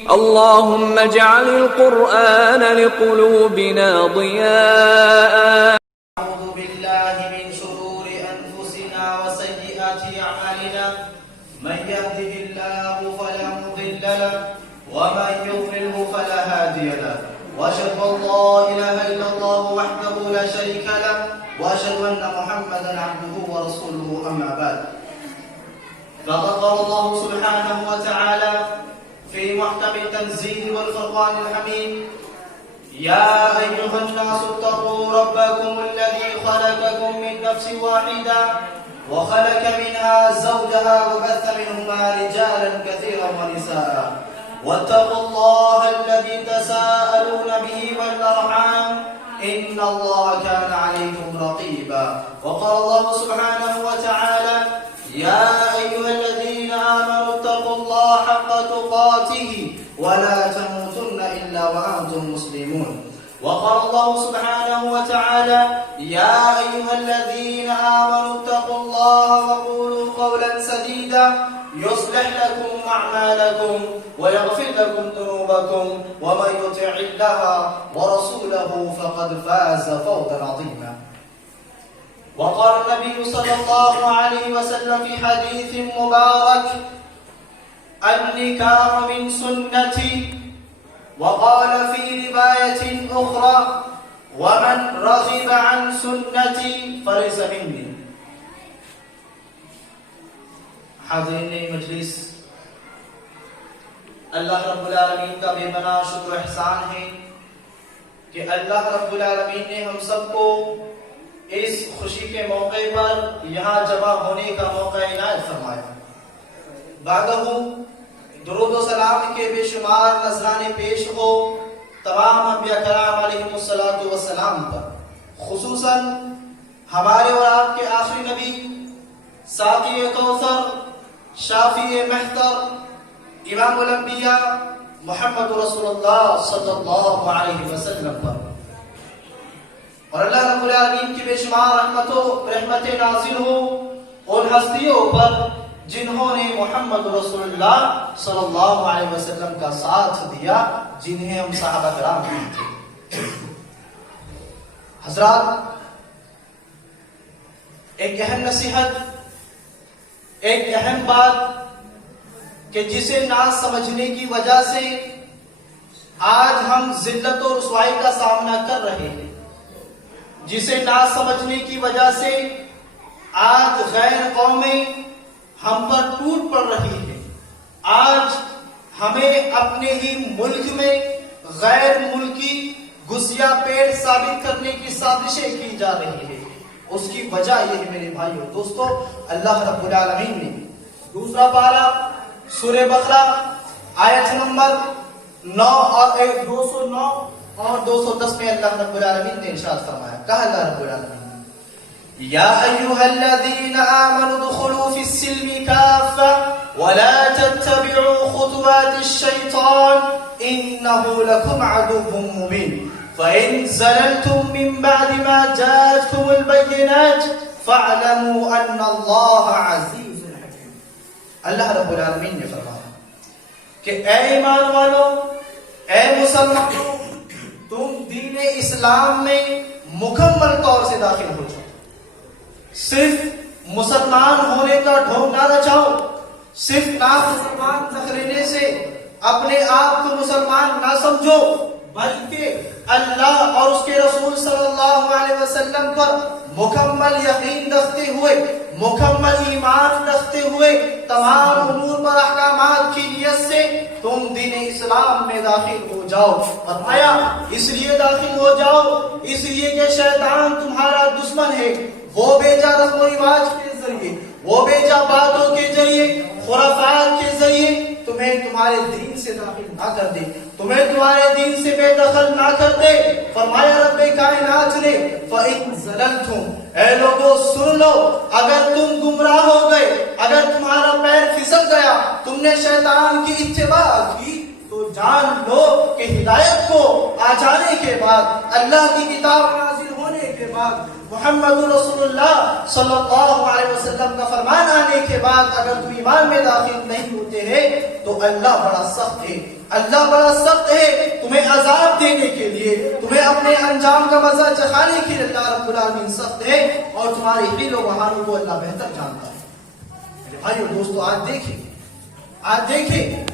اللهم اجعل القرآن لقلوبنا ضياء. أعوذ بالله من شرور أنفسنا وسيئات أعمالنا من يهده الله فلا مضل له ومن يضلله فلا هادي له وأشهد أن لا إله إلا الله وحده لا شريك له وأشهد أن محمدا عبده ورسوله أما بعد فقد قال الله سبحانه وتعالى في محكم التنزيل والفرقان الحميد يا أيها الناس اتقوا ربكم الذي خلقكم من نفس واحدة وخلق منها زوجها وبث منهما رجالا كثيرا ونساء واتقوا الله الذي تساءلون به والأرحام إن الله كان عليكم رقيبا وقال الله سبحانه وتعالى يا أيها الذين آمنوا اتقوا الله حق تقاته ولا تموتن إلا وأنتم مسلمون وقال الله سبحانه وتعالى يا أيها الذين آمنوا اتقوا الله وقولوا قولا سديدا يصلح لكم أعمالكم ويغفر لكم ذنوبكم ومن يطع الله ورسوله فقد فاز فوزا عظيما وقال النبي صلى الله عليه وسلم في حديث مبارك النكاح من سنتي وقال في رواية أخرى ومن رغب عن سنتي فليس مني. حاضرین مجلس، اللہ رب العالمین کا بے پناہ شکر و احسان ہے کہ اللہ رب العالمین نے ہم سب کو اس خوشی کے موقع پر یہاں جمع ہونے کا موقع عنایت فرمایا. بعدہ درود و سلام کے بے شمار نذرانے پیش ہو تمام انبیاء کرام علیہم السلام پر، خصوصاً ہمارے اور آپ کے آخری نبی ساقی کوثر، شافی محتر، امام الانبیاء محمد رسول اللہ صلی اللہ علیہ وسلم پر، اور اللہ رب العالمین کی بے شمار رحمتیں نازل ہو ان ہستیوں پر جنہوں نے محمد رسول اللہ صلی اللہ علیہ وسلم کا ساتھ دیا، جنہیں ہم صحابہ کرام کہتے ہیں. حضرات، ایک اہم نصیحت، ایک اہم بات کہ جسے نہ سمجھنے کی وجہ سے آج ہم ذلت و رسوائی کا سامنا کر رہے ہیں، جسے نہ سمجھنے کی وجہ سے آج غیر قومیں ہم پر ٹوٹ پڑ رہی ہیں. آج ہمیں اپنے ہی ملک میں غیر ملکی گھسیا پیٹ ثابت کرنے کی سازشیں کی جا رہی ہیں. اس کی وجہ یہ ہے میرے بھائیو دوستو، اللہ رب العالمین نے دوسرا پارہ سورہ بقرہ آیت نمبر 9 اور 209 اور 210 میں اللہ رب العالمین نے ارشاد فرمایا. کہا اللہ رب العالمین یا ایھا الذین آمنوا ادخلوا فی السلم کافہ ولا تتبعوا خطوات الشیطان انہ لکم عدو مبین فإن زللتم من بعد ما جاءتكم البينات فاعلموا ان اللہ عزیز حکیم. اللہ رب العالمین نے فرمایا کہ اے ایمان والو، اے مسلمانوں، تم دین اسلام میں مکمل طور سے داخل ہو جاؤ. صرف مسلمان ہونے کا ڈھونگ نہ رچاؤ، صرف مسلمان رکھ لینے سے اپنے آپ کو مسلمان نہ سمجھو، بلکہ اللہ اور اس کے رسول صلی اللہ علیہ وسلم پر مکمل یقین رکھتے ہوئے، مکمل ایمان رکھتے ہوئے تمام امور پر احکامات کی نیت سے تم دین اسلام میں داخل ہو جاؤ. فرمایا اس لیے داخل ہو جاؤ اس لیے کہ شیطان تمہارا دشمن ہے. وہ بیجا رسم و رواج کے ذریعے، وہ بیجا باتوں کے ذریعے، خرافات کے ذریعے تمہیں تمہارے دین سے داخل نہ کر دے، تمہیں تمہارے دین سے بے دخل نہ کر دے. فرمایا رب کائنات نے فَإِن زَلَلْتُمْ، اے لوگوں سن لو، اگر تم گمراہ ہو گئے، اگر تمہارا پیر پھسل گیا، تم نے شیطان کی اتباع کی، تو جان لو کہ ہدایت کو آ جانے کے بعد، اللہ کی کتاب نازل ہونے کے بعد، محمد رسول اللہ صلی اللہ علیہ وسلم کا فرمان آنے کے بعد اگر تم ایمان میں داخل نہیں ہوتے ہیں تو اللہ بڑا سخت ہے. اللہ بڑا سخت ہے تمہیں عذاب دینے کے لیے، تمہیں اپنے انجام کا مزہ چکھانے کے لیے اللہ رب العالمین سخت ہے، اور تمہاری حیل و بہانوں کو اللہ بہتر جانتا ہے۔ میرے بھائیو دوستو، آج دیکھیں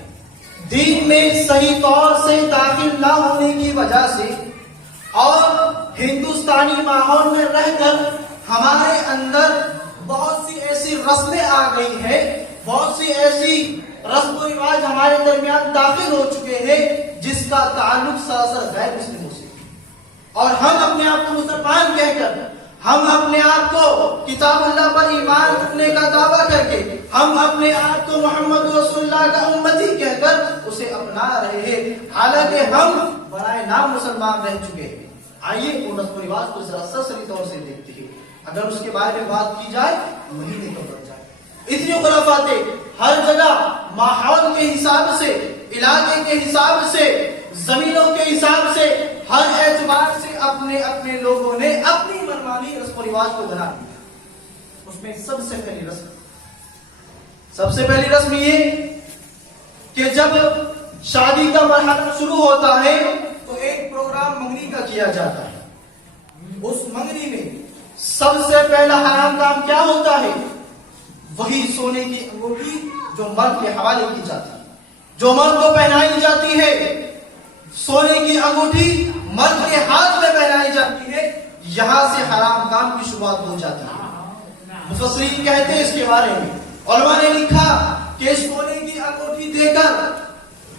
دین میں صحیح طور سے داخل نہ ہونے کی وجہ سے اور ہندوستانی ماحول میں رہ کر ہمارے اندر بہت سی ایسی رسمیں آ گئی ہیں، بہت سی ایسی رسم و رواج ہمارے درمیان داخل ہو چکے ہیں جس کا تعلق سراسر غیر مسلموں سے، اور ہم اپنے آپ کو مسلمان کہہ کر، ہم اپنے آپ کو کتاب اللہ پر ایمان رکھنے کا دعویٰ کر کے، ہم اپنے آپ کو محمد رسول اللہ کا امتی کہہ کر اسے اپنا رہے ہیں، حالانکہ ہم برائے نام مسلمان رہ چکے ہیں۔ آئیے ان رسم و رواج کو ذرا سرسری طور سے دیکھتے ہیں، اگر اس کے بارے میں بات کی جائے مہینے تو بڑھ جائے۔ اتنی خرافاتیں ہر جگہ ماحول کے حساب سے، علاقے کے حساب سے، زمینوں کے حساب سے، ہر اعتبار سے اپنے لوگوں نے اپنی منمانی رسم و رواج کو بنا دیا۔ اس میں سب سے پہلی رسم یہ کہ جب شادی کا مرحلہ شروع ہوتا ہے تو ایک پروگرام منگنی کا کیا جاتا ہے۔ اس منگنی میں سب سے پہلا حرام کام کیا ہوتا ہے؟ وہی سونے کی انگوٹھی جو مرد کے حوالے کی جاتی ہے، جو مرد کو پہنائی جاتی ہے، سونے کی انگوٹھی مرد کے ہاتھ میں پہنائی جاتی ہے، یہاں سے حرام کام کی شروعات ہو جاتی ہے۔ مفسرین کہتے ہیں اس کے بارے میں، علماء نے لکھا کہ سونے کی انگوٹھی دے کر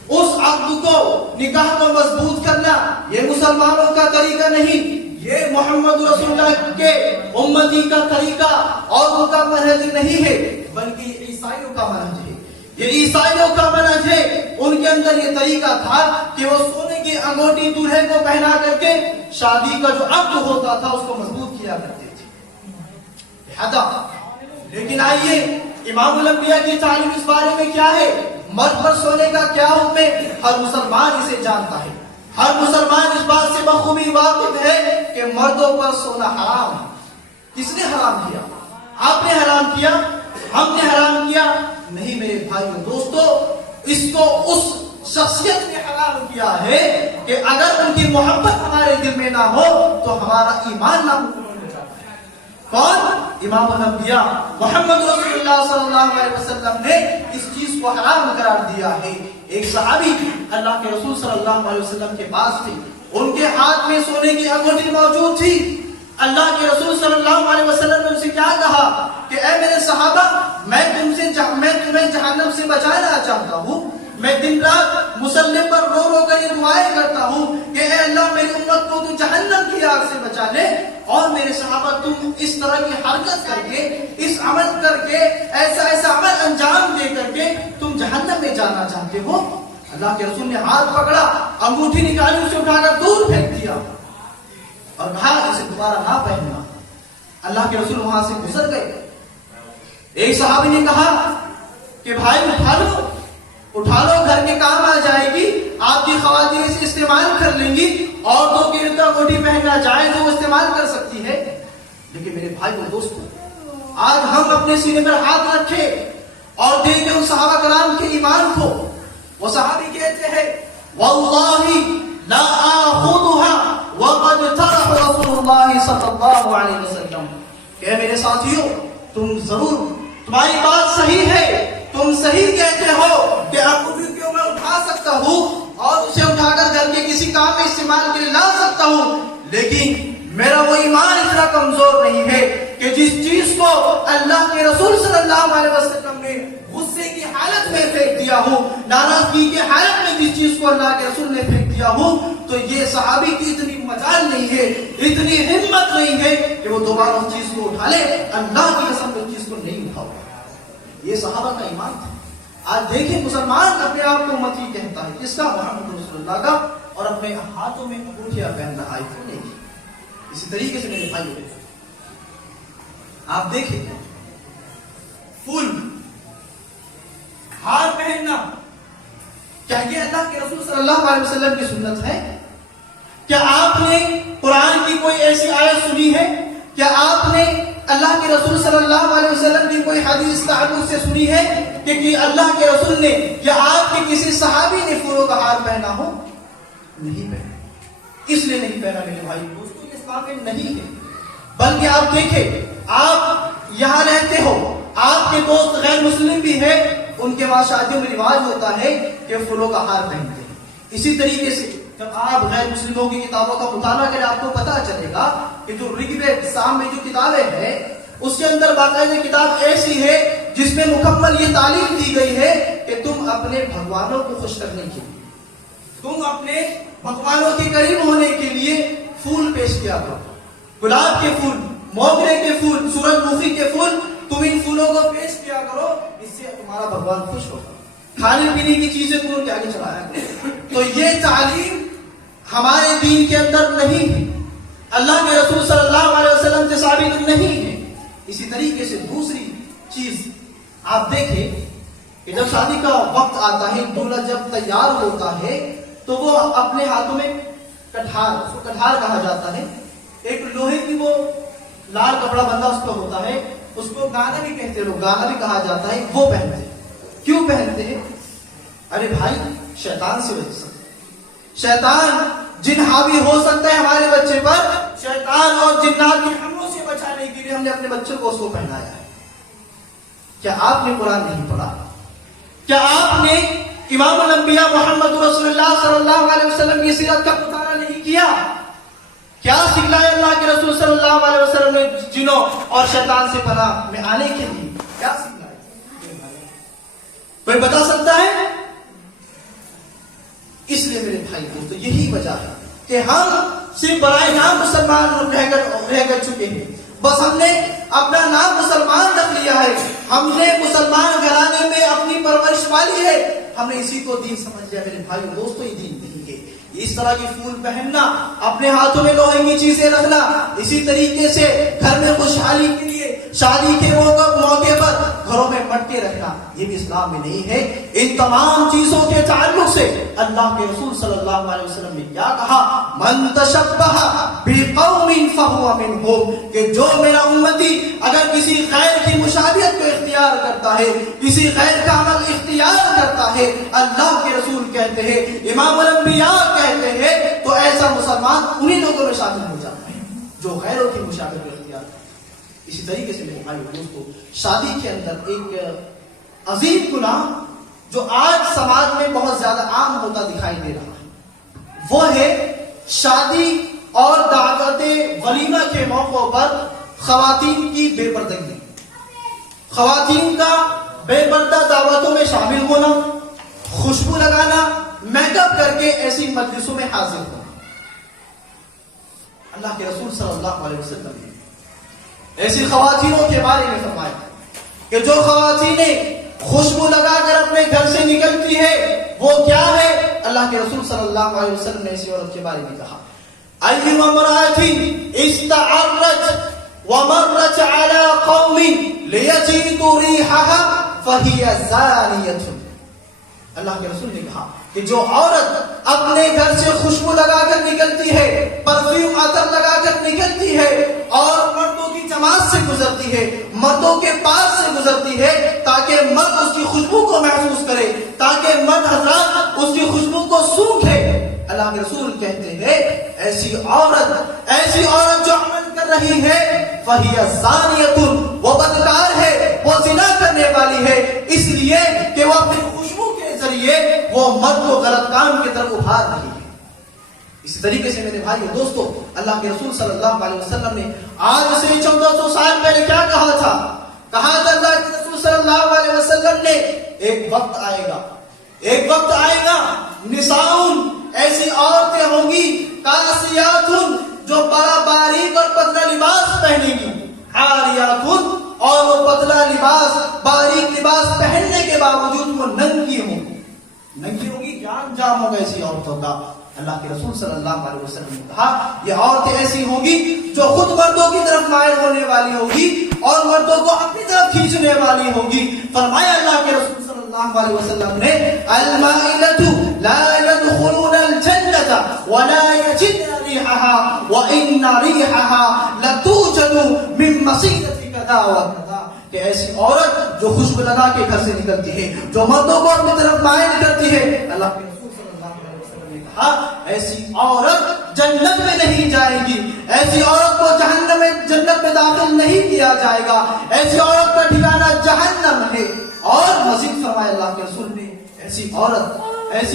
اس عقد کو، نکاح کو مضبوط کرنا یہ مسلمانوں کا طریقہ نہیں، یہ محمد رسول اللہ کے امتی کا طریقہ اور ان کا منہج نہیں ہے، بلکہ یہ عیسائیوں کا منہج ہے۔ یہ عیسائیوں کا منہج ہے، ان کے اندر یہ طریقہ تھا کہ وہ سونے کی انگوٹھی دولہے کو پہنا کر کے شادی کا جو عقد ہوتا تھا اس کو مضبوط کیا کرتے تھے۔ لہذا لیکن آئیے امام الانبیاء کی تعلیم اس بارے میں کیا ہے، مرد پر سونے کا کیا حکم ہے، ہر مسلمان اسے جانتا ہے، ہر مسلمان اس بات سے بخوبی واقف ہے کہ مردوں پر سونا حرام ہے۔ کس نے حرام کیا؟ آپ نے حرام کیا؟ ہم نے حرام کیا؟ نہیں میرے بھائیو دوستو، اس کو اس شخصیت نے حرام کیا ہے کہ اگر ان کی محبت ہمارے دل میں نہ ہو تو ہمارا ایمان ناممکن ہو جاتا ہے۔ کون؟ امام الانبیاء محمد رسول اللہ صلی اللہ علیہ وسلم نے اس چیز کو حرام قرار دیا ہے۔ ایک صحابی اللہ کے رسول صلی اللہ علیہ وسلم کے پاس تھے، ان کے ہاتھ میں سونے کی انگوٹھی موجود تھی۔ اللہ کے رسول صلی اللہ علیہ وسلم نے ان سے کیا کہا کہ اے میرے صحابہ، میں تمہیں جہنم سے بچانا چاہتا ہوں، میں دن رات مصلی پر رو رو کر یہ دعائیں کرتا ہوں کہ اے اللہ میری امت کو تو جہنم کی آگ سے بچا لے، اور میرے صحابہ تم اس طرح کی حرکت کر کے، اس عمل کر کے، ایسا عمل انجام دے کر کے تم جہنم میں جانا چاہتے ہو۔ اللہ کے رسول نے ہاتھ پکڑا، انگوٹھی نکالی، اسے اٹھا کر دور پھینک دیا اور کہا اسے دوبارہ نہ پہننا۔ اللہ کے رسول وہاں سے گزر گئے۔ ایک صحابی نے کہا کہ بھائی اٹھا لو، گھر کے کام آ جائے گی، آپ کی خواتین اسے استعمال کر لیں گی، عورتوں کی انگوٹھی پہننا جائے تو وہ استعمال کر سکتی ہے۔ لیکن میرے بھائی اور دوستو، آج ہم اپنے سینے پر ہاتھ رکھے اور دیکھیں ان صحابہ کرام کے ایمان کو۔ وہ صحابی کہتے ہیں واللہ لا آخذها وقد ترك رسول اللہ صلی اللہ علیہ وسلم، کہ میرے ساتھیوں تمہاری بات صحیح ہے، تم صحیح کہتے ہو کہ انگوٹھی کو میں اٹھا سکتا ہوں اور اسے اٹھا کر گھر کے کسی کام میں استعمال کے لیے لا سکتا ہوں، لیکن میرا وہ ایمان اتنا کمزور نہیں ہے کہ جس چیز کو اللہ کے رسول صلی اللہ علیہ وسلم نے غصے کی حالت میں پھینک دیا ہوں، ناراضگی کی حالت میں جس چیز کو اللہ کے رسول نے پھینک دیا ہوں، تو یہ صحابی کی اتنی مجال نہیں ہے، اتنی ہمت نہیں ہے کہ وہ دوبارہ اس چیز کو اٹھا لے۔ اللہ کی قسم اس چیز کو نہیں اٹھاؤ۔ یہ صحابہ کا ایمان تھا۔ آج دیکھیں مسلمان اپنے آپ کو امتی کہتا ہے، کس کا؟ محمد رسول اللہ کا، اور اپنے ہاتھوں میں انگوٹھیاں پہن رہا ہے، کیوں نہیں؟ اسی طریقے سے میرے بھائیوں آپ دیکھیں پھول ہار پہننا کیا یہ اللہ کے رسول صلی اللہ علیہ وسلم کی سنت ہے؟ کیا آپ نے قرآن کی کوئی ایسی آیت سنی ہے؟ کیا آپ نے اللہ کے رسول صلی اللہ علیہ وسلم کی کوئی حدیث تعلق سے سنی ہے کہ اللہ کے رسول نے یا آپ کے کسی صحابی نے پھولوں کا ہار پہنا ہو؟ نہیں پہنا. اس لیے نہیں پہنا میرے بھائی دوستوں، یہ اسلام میں نہیں ہے. بلکہ آپ دیکھیں، آپ یہاں رہتے ہو، آپ کے دوست غیر مسلم بھی ہیں، ان کے وہاں شادیوں میں رواج ہوتا ہے کہ پھولوں کا ہار پہنتے ہیں. اسی طریقے سے جب آپ غیر مسلموں کی کتابوں کا مطالعہ کریں آپ کو پتا چلے گا کہ جو رگ وید سام میں جو کتابیں ہیں اس کے اندر باقاعدہ کتاب ایسی ہے جس میں مکمل یہ تعلیم دی گئی ہے کہ تم اپنے بھگوانوں کو خوش کرنے کے لیے، تم اپنے بھگوانوں کے قریب ہونے کے لیے پھول پیش کیا کرو. گلاب کے پھول، موگرے کے پھول، سورج مکھی کے پھول، تم ان پھولوں کو پیش کیا کرو، اس سے تمہارا بھگوان خوش ہوگا. کھانے پینے کی چیزیں تم ان کے آگے چلایا کرو. تو یہ تعلیم ہمارے دین کے اندر نہیں ہے، اللہ کے رسول صلی اللہ علیہ وسلم سے ثابت نہیں ہے. اسی طریقے سے دوسری چیز آپ دیکھیں کہ جب شادی کا وقت آتا ہے، دولہا جب تیار ہوتا ہے تو وہ اپنے ہاتھوں میں کٹھار، اس کو کٹھار کہا جاتا ہے، ایک لوہے کی وہ لال کپڑا بندہ اس پہ ہوتا ہے، اس کو گانا بھی کہتے لوگ، گانا بھی کہا جاتا ہے، وہ پہنتے ہیں. کیوں پہنتے ہیں؟ ارے بھائی شیطان سے وجہ سے، شیطان جن حاوی ہو سکتا ہے ہمارے بچے پر، شیطان اور جنات کے حملوں سے بچانے کے لیے ہم نے اپنے بچوں کو اس کو پہنایا ہے. کیا آپ نے قرآن نہیں پڑھا؟ کیا آپ نے امام الانبیاء محمد رسول اللہ صلی اللہ علیہ وسلم کی سیرت کا مطالعہ نہیں کیا؟ کیا سکھلایا اللہ کے رسول صلی اللہ علیہ وسلم نے جنوں اور شیطان سے پناہ میں آنے کے لیے؟ کیا سکھلایا؟ کوئی بتا سکتا ہے؟ اس لیے میرے بھائی دوستو یہی وجہ ہے کہ ہم صرف برائے نام مسلمان رہ کر چکے ہیں. بس ہم نے اپنا نام مسلمان رکھ لیا ہے، ہم نے مسلمان گھرانے میں اپنی پرورش پالی ہے، ہم نے اسی کو دین سمجھ لیا. میرے بھائی دوستو یہ دین نہیں ہے. اس طرح کی پھول پہننا، اپنے ہاتھوں میں لوہے کی چیزیں رکھنا، اسی طریقے سے گھر میں خوشحالی کے لیے شادی کے موقع پر گھروں میں مٹکے رکھنا، یہ بھی اسلام میں نہیں ہے. ان تمام چیزوں کے تعلق سے اللہ کے رسول صلی اللہ علیہ وسلم نے کیا کہا؟ من تشبہ بقوم فہو منہم، کہ جو میرا امتی اگر کسی غیر کی مشابہت کو اختیار کرتا ہے، کسی غیر کا عمل اختیار کرتا ہے، اللہ کے رسول کہتے ہیں، امام الانبیاء کہتے ہیں، تو ایسا مسلمان انہی لوگوں میں شامل ہو جاتا ہے جو غیروں کی مشابہت کو اختیار کرتا ہے. اسی طریقے سے میرے بھائی دوستو شادی کے اندر ایک عظیم گناہ جو آج سماج میں بہت زیادہ عام ہوتا دکھائی دے رہا ہے، وہ ہے شادی اور دعوت ولیمہ کے موقع پر خواتین کی بے پردگی، خواتین کا بے پردہ دعوتوں میں شامل ہونا، خوشبو لگانا، میک اپ کر کے ایسی مجلسوں میں حاضر ہونا. اللہ کے رسول صلی اللہ علیہ وسلم نے ایسی خواتینوں کے بارے میں فرمایا کہ جو خواتینیں خوشبو لگا کر اپنے گھر سے نکلتی ہے وہ کیا ہے؟ اللہ کے رسول صلی اللہ علیہ وسلم نے ایسی عورت کے بارے میں کہا، ایما امرأة استعرت ومرت على قوم ليجدوا ريحها فهي زانية. اللہ کے رسول نے کہا کہ جو عورت اپنے گھر سے خوشبو لگا کر نکلتی ہے، پرفیوم عطر لگا کر نکلتی ہے اور مردوں کی جماعت سے گزرتی ہے، مردوں کے پاس سے گزرتی ہے تاکہ مرد اس کی خوشبو کو محسوس کرے، تاکہ مرد حضرات اس کی خوشبو کو سونگھے، اللہ کے رسول کہتے ہیں ایسی عورت جو عمل کر رہی ہے فَهِيَ زَانِيَةٌ، وہ بدکار ہے، وہ زنا کرنے والی ہے، اس لیے کہ وہ اپنی خوشبو کے ذریعے وہ مرد کو غلط کام کی طرف ابھار رہی ہے. اسی طریقے سے میرے بھائی اور دوستو اللہ کے رسول صلی اللہ علیہ وسلم نے آج سے 1400 سال پہلے کیا کہا تھا؟ کہا تھا اللہ کے رسول صلی اللہ علیہ وسلم نے ایک وقت آئے گا نساؤن، ایسی عورتیں ہوں گی کاسیاتن، جو بڑا باریک اور پتلا لباس پہنے گی، عاریاتن، اور وہ پتلا لباس باریک لباس پہننے کے باوجود وہ ننگی ہوں گی، جان جام ہوگا ایسی عورتوں کا. اللہ کے رسول صلی اللہ علیہ وسلم نے کہا یہ عورتیں ایسی ہوں گی جو خود مردوں کی طرف مائل ہونے والی ہوگی اور مردوں کو اپنی طرف کھینچنے والی ہوگی. فرمایا اللہ کے رسول صلی اللہ علیہ وسلم نے المائلۃ لا يدخلون الجنۃ ولا يجدن ريحها وان ريحها لتوجد من مصيدة کذا و کذا، کہ ایسی عورت جو خوشبو لگا کے گھر سے نکلتی ہے، جو مردوں کو اپنی طرف مائل کرتی ہے، اللہ کے رسول صلی اللہ علیہ وسلم نے کہا ایسی عورت جنت میں نہیں جائے گی، ایسی عورت کو جنت میں داخل نہیں کیا جائے گا، ایسی عورت کا ٹھکانہ جہنم ہے۔ اور مزید فرمایا اللہ کے رسول نے ایسی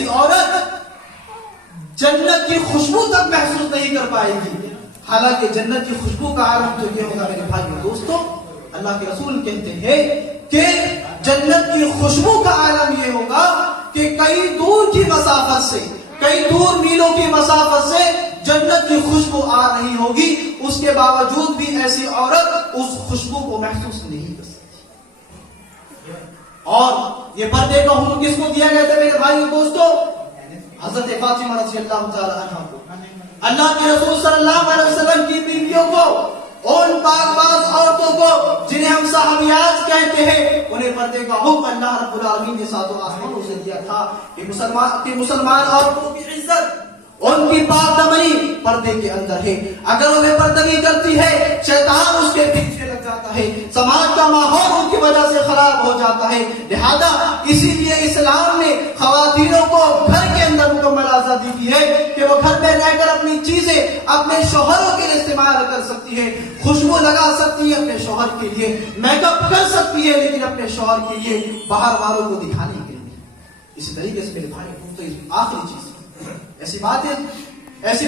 عورت جنت کی خوشبو تک محسوس نہیں کر پائے گی۔ حالانکہ جنت کی خوشبو کا عالم تو یہ ہوگا میرے بھائی اور دوستو، اللہ کے رسول کہتے ہیں کہ جنت کی خوشبو کا عالم یہ ہوگا کہ کئی دور کی مسافت سے، کئی دور میلوں کی مسافت سے جنت کی خوشبو آ رہی ہوگی، اس کے باوجود بھی ایسی عورت اس خوشبو کو محسوس نہیں کر سکتی۔ اور یہ پردے کا حکم کس کو دیا گیا تھا میرے بھائی اور دوستو؟ حضرت فاطمہ رضی اللہ تعالی عنہا کو، اللہ کے رسول صلی اللہ علیہ وسلم کی بیویوں کو، ان پاک باز عورتوں کو جنہیں ہم صحابیات کہتے ہیں، انہیں پردے کا حکم اللہ رب العالمین نے ساتوں آسمانوں سے دیا تھا کہ مسلمان عورتوں کی عزت، ان کی پاک دامنی پردے کے اندر ہے۔ اگر وہ بے پردگی کرتی ہے، شیطان اس کے پیچھے لگ جاتا ہے، سماج کا ماحول ان کی وجہ سے خراب ہو جاتا ہے۔ لہذا اسی لیے اسلام نے خواتینوں کو گھر کے اندر مکمل آزادی دی ہے کہ وہ گھر میں رہ کر اپنی چیزیں اپنے شوہروں کے لیے استعمال کر سکتی ہے، خوشبو لگا سکتی ہے اپنے شوہر کے لیے، میک اپ کر سکتی ہے لیکن اپنے شوہر کے لیے، باہر والوں کو دکھانے کے لیے۔ اسی طریقے سے میرے بھائی تو آخری چیز، ایسی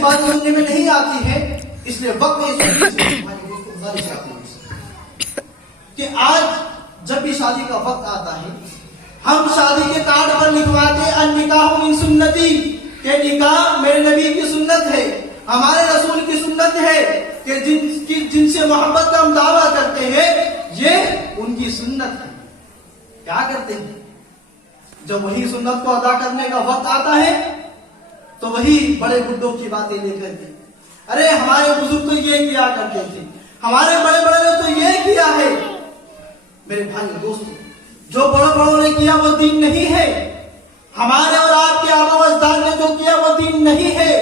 باتیں سننے میں نہیں آتی ہے، اس لیے وقت کہ آج جب بھی شادی کا وقت آتا ہے، ہم شادی کے کارڈ پر لکھواتے النکاح من سنتی، کہ نکاح میرے نبی کی سنت ہے، ہمارے رسول کی سنت ہے، کہ جن سے محبت کا ہم دعویٰ کرتے ہیں یہ ان کی سنت ہے۔ کیا کرتے ہیں؟ جب وہی سنت کو ادا کرنے کا وقت آتا ہے تو وہی بڑے بڈھوں کی باتیں لے کر کے، ارے ہمارے بزرگ تو یہ کیا کرتے تھے، ہمارے بڑے بڑے نے تو یہ کیا ہے۔ میرے بھائی اور دوستو، جو بڑوں نے کیا وہ دین نہیں ہے، ہمارے اور آپ کے آبا و اجداد نے جو کیا وہ دین نہیں ہے۔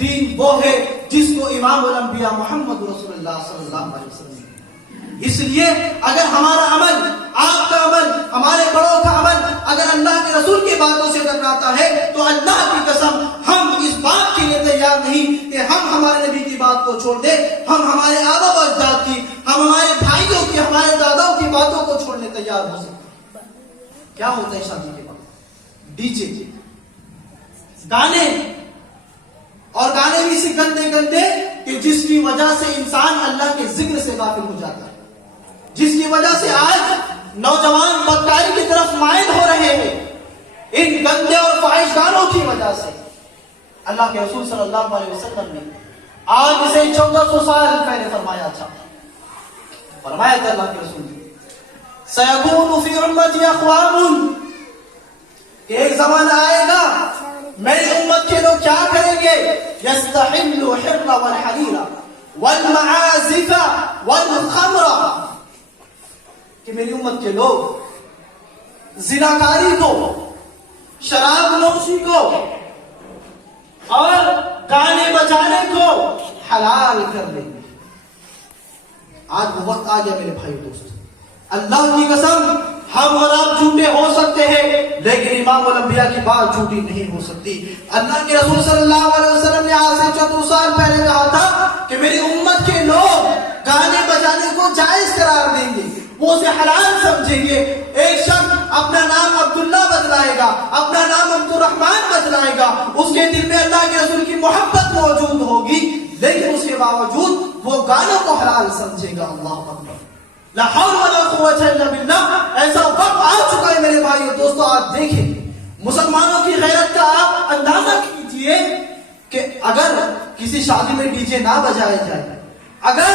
دین وہ ہے جس کو امام الانبیاء محمد رسول اللہ صلی اللہ علیہ وسلم۔ اس لیے اگر ہمارا عمل، آپ کا عمل، ہمارے بڑوں کا عمل اگر اللہ کے رسول کی باتوں سے ٹکراتا ہے تو اللہ کی قسم ہم اس بات کے لیے تیار نہیں کہ ہم ہمارے نبی کی بات کو چھوڑ دیں، ہم ہمارے آبا و اجداد کی، ہم ہمارے بھائیوں کی، ہمارے داداؤں کی باتوں کو چھوڑنے تیار ہو سکتے۔ کیا ہوتا ہے شادی کے بعد؟ ڈی جے، گانے، اور گانے بھی اسی گندے کہ جس کی وجہ سے انسان اللہ کے ذکر سے غافل ہو جاتا ہے، جس کی وجہ سے آج نوجوان بدکاری کی طرف مائل ہو رہے ہیں، ان گندے اور فاحش گانوں کی وجہ سے۔ اللہ کے رسول صلی اللہ علیہ وسلم نے آج سے 1400 سال پہلے فرمایا تھا اللہ کے رسول نے، سَيَكُونُ فِي أُمَّتِي أَقْوَامٌ، کہ ایک زمانہ آئے گا میری امت کے لوگ کیا کریں گے، يَسْتَحِلُّ الْحِرَّ وَالْحَرِيرَ وَالْمَعَازِفَ وَالْخَمْرَ، کہ میری امت کے لوگ زناکاری کو، شراب نوشی کو اور گانے بجانے کو حلال کر لیں گے۔ آج وہ وقت آ گیا میرے بھائی دوست، اللہ کی قسم ہم اور آپ جھوٹے ہو سکتے ہیں لیکن امام الانبیاء کی بات جھوٹی نہیں ہو سکتی۔ اللہ کے رسول صلی اللہ علیہ وسلم نے آج سے 14 سال پہلے کہا تھا کہ میری امت کے لوگ گانے بجانے کو جائز قرار دیں گے، وہ اسے حلال سمجھیں گے۔ ایک شخص اپنا نام عبداللہ بدلائے گا، اپنا نام عبد الرحمن بدلائے گا، اس کے دل میں اللہ کے رسول کی محبت موجود ہوگی لیکن اس کے باوجود وہ گانوں کو حلال سمجھے گا۔ اللہ اکبر، لا حول ولا قوت الا باللہ۔ ایسا وقت آ چکا ہے میرے بھائی اور دوستو۔ آپ دیکھیں مسلمانوں کی غیرت کا آپ اندازہ کیجئے کہ اگر کسی شادی میں ڈی جے نہ بجائے جائے، اگر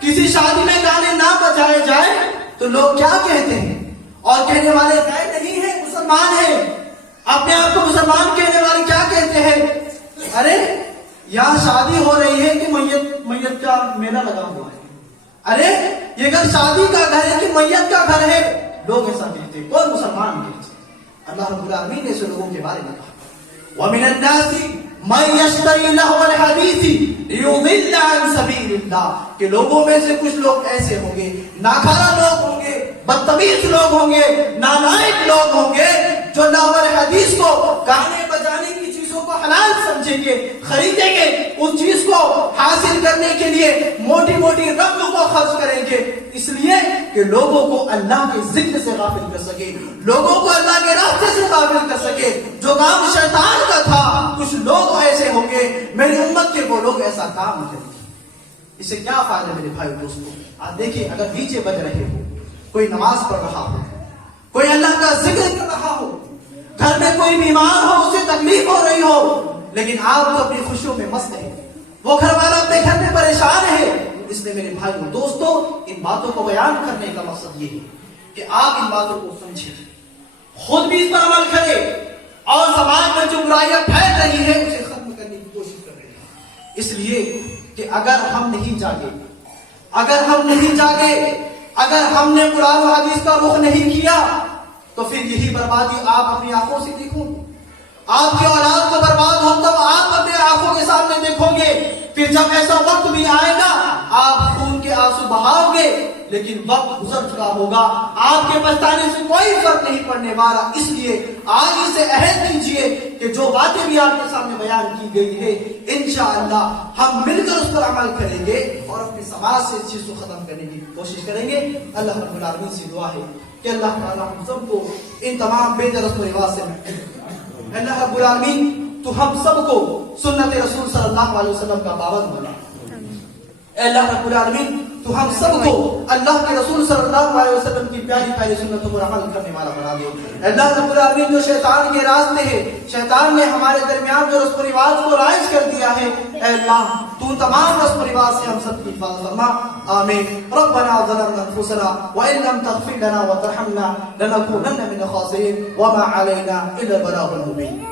کسی شادی میں گانے نہ بجائے جائے تو لوگ کیا کہتے ہیں، اور کہنے والے غیر نہیں ہیں، مسلمان ہیں، اپنے آپ کو مسلمان کہنے والے کیا کہتے ہیں، ارے یہاں شادی ہو رہی ہے کہ میت کا میلہ لگا ہوا ہے، ارے یہ گھر شادی کا گھر ہے کہ میت کا گھر ہے۔ لوگ ایسا کہتے ہیں، کون مسلمان کہتے ہیں؟ اللہ رب العالمین نے ایسے لوگوں کے بارے میں کہا، وَمِنَ النَّاسِ مَن يَشْتَرِي لَهْوَ الْحَدِيثِ لِيُضِلَّ عَن سَبِيلِ اللَّهِ کہ لوگوں میں سے کچھ لوگ ایسے ہوں گے، ناکارہ لوگ ہوں گے، بدتمیز لوگ ہوں گے، نالائق لوگ ہوں گے، جو لاور حدیث کو گانے بجانے کی چیزوں کو حلال سمجھیں گے، خریدیں گے، اس چیز کو حاصل کرنے کے لیے موٹی موٹی رقم کو خرچ کریں گے، اس لیے کہ لوگوں کو اللہ کے ذکر سے غافل کر سکے، لوگوں کو اللہ کے راستے سے غافل کر سکے، جو کام شیطان کا تھا۔ کچھ لوگ ایسے ہوں گے، میری امت کے وہ لوگ ایسا کام کریں گے، اسے کیا فائدہ میرے بھائی دوستوں؟ آپ دیکھیں، اگر ڈیجے بج رہے ہو، کوئی نماز پڑھ رہا ہو، کوئی اللہ کا ذکر کر رہا ہو، گھر میں کوئی بیمار ہو، اسے تکلیف ہو رہی ہو، لیکن آپ تو اپنی خوشیوں میں مست ہیں، وہ گھر والا اپنے گھر میں پریشان ہے، اس لیے میرے بھائی دوستوں، ان باتوں کو بیان کرنے کا مقصد یہ ہے کہ آپ ان باتوں کو سمجھیں، خود بھی اس پر عمل کریں، اور سماج میں جو برائیاں پھیل رہی ہیں اسے ختم کرنے کی کوشش کر رہے ہیں۔ اس لیے کہ اگر ہم نہیں جاگے، اگر ہم نے قرآن و حدیث کا رخ نہیں کیا، تو پھر یہی بربادی آپ اپنی آنکھوں سے دیکھو گے، آپ کی اولاد کو برباد ہو تب آپ اپنے آنکھوں کے سامنے دیکھو گے۔ پھر جب ایسا وقت بھی آئے گا، آپ خون کے آنسو بہاؤ گے، لیکن وقت گزر چکا ہوگا، آپ کے پچھتانے سے کوئی فرق نہیں پڑنے والا۔ اس لیے آج ہی سے عہد کیجئے کہ جو باتیں بھی آپ کے سامنے بیان کی گئی ہے، انشاءاللہ ہم مل کر اس پر عمل کریں گے اور اپنے سماج سے اس چیز کو ختم کرنے کی کوشش کریں گے۔ اللہ رب العالمین سے دعا ہے کہ اللہ تعالیٰ ہم سب کو ان تمام بے رسم و رواج سے محفوظ رکھے۔ اللہ رب العالمین تو ہم سب کو سنت رسول صلی اللہ علیہ وسلم کا پابند بنا۔ اے اللہ رب العالمین تو ہم سب کو اللہ کے رسول صلی اللہ علیہ وسلم کی پیاری پیاری سنتوں پر عمل کرنے والا بنا دے۔ اے اللہ رب العالمین جو شیطان کے راستے ہے، شیطان نے ہمارے درمیان جو رسم و رواج کو رائج کر دیا ہے، اے اللہ تو تمام رسم و رواج سے ہم سب کی حفاظت فرما، آمین۔ ربنا ظلمنا انفسنا وان لم تغفر لنا وترحمنا لنكونن من الخاسرين وما علينا الا البلاغ المبين۔